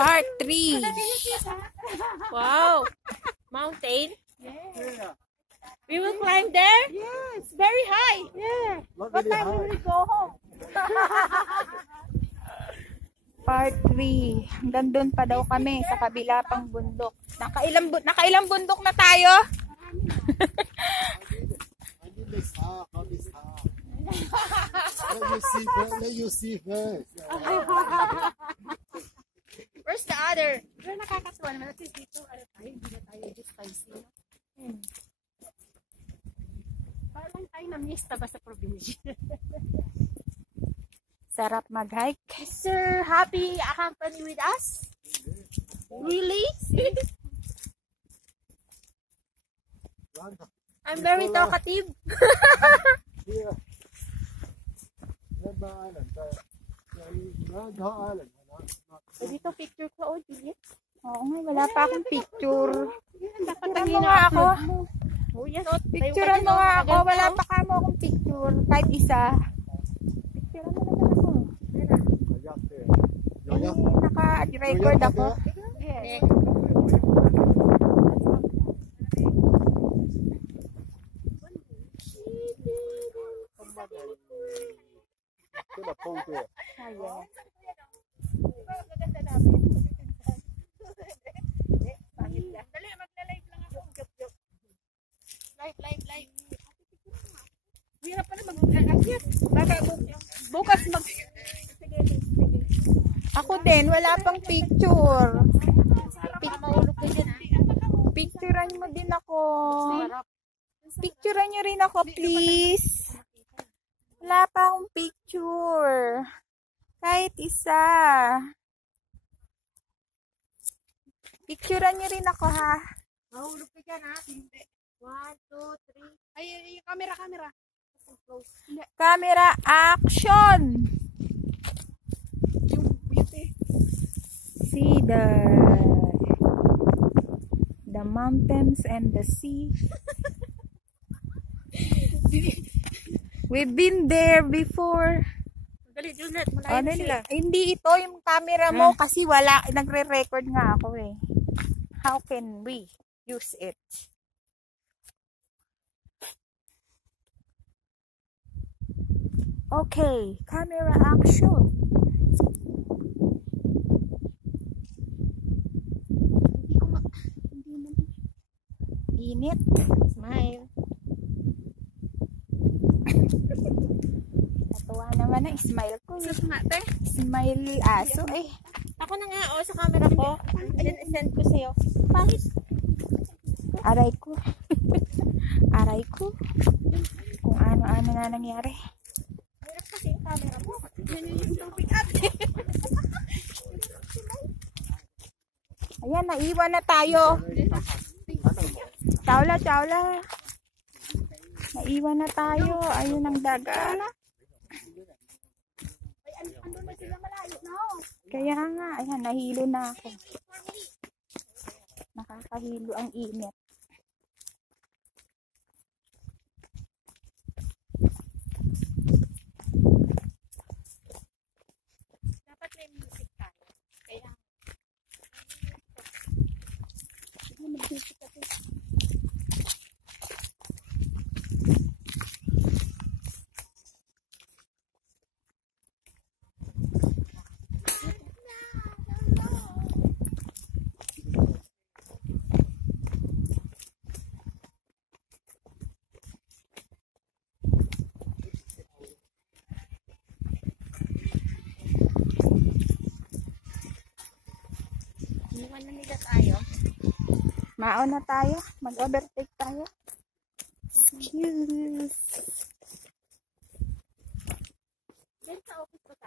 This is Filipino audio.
Part 3. Wow. Mountain? Yeah. We will climb there? Yes. Very high. Yeah. Not What really time will high. we go home? Part 3. Hanggang doon pa daw kami sa kabila pang bundok. Nakailang bundok na tayo? I need this half, not this half. Let you see first. Where's the other? Pero nakakatuwa naman kasi dito, hindi na tayo distancing. Parang tayo na-miss ba sa probinsya? Sarap mag-hike. Is Sir Happy accompany with us? Really? Rhonda, I'm very talkative. here. Remember Island. Rhonda Island. Dito picture ko, Juliet. Oo nga, wala pa akong picture. Dapat Picturean mo nga ako. Oh, yan. Picturean mo nga ako. Wala pa ka mo akong picture. Kahit isa. Picturean mo naman ako. Kayak there. Eh, naka-record ako. Yes. To the pole there. Ayan. Dali, magla-live lang ako. Live. Hirap pala mag-akyat. Baka bukas mag... Ako din, wala pang picture. Picturean mo din ako. Picturean nyo rin ako, please. Wala pa akong picture. Kahit isa. Picturean nyo rin ako, ha? Mahulog ka dyan, ha? Hindi. 1, 2, 3. Ay, camera. Camera action! Yung beauty. See the mountains and the sea. We've been there before. Dali, Juliet. Oh, Malayo dali. sila. Hindi ito yung camera mo kasi wala, nagre-record nga ako eh. How can we use it? Okay, camera action. Init. Smile. Natuwa naman na smile ko. Sus nga, te. Smile aso eh. Ako na nga, sa camera ko. Send ko sa'yo. Pangit. Aray ko. Aray ko. Kung ano-ano na nangyari. Hirap kasi yung camera mo. Yan yung topic ate. Ayan, naiwan na tayo. Chawla. Naiwan na tayo. Ayun ang dagat. Ay, ano na sila malayo na. Kaya nga, ayan, nahilo na ako. Nakakahilo ang init. Dapat may music tayo. Kaya, mag-music kasi. Iwan na nila tayo. Mauna tayo. Mag-overtake tayo. Excuse. Then sa office ko tayo.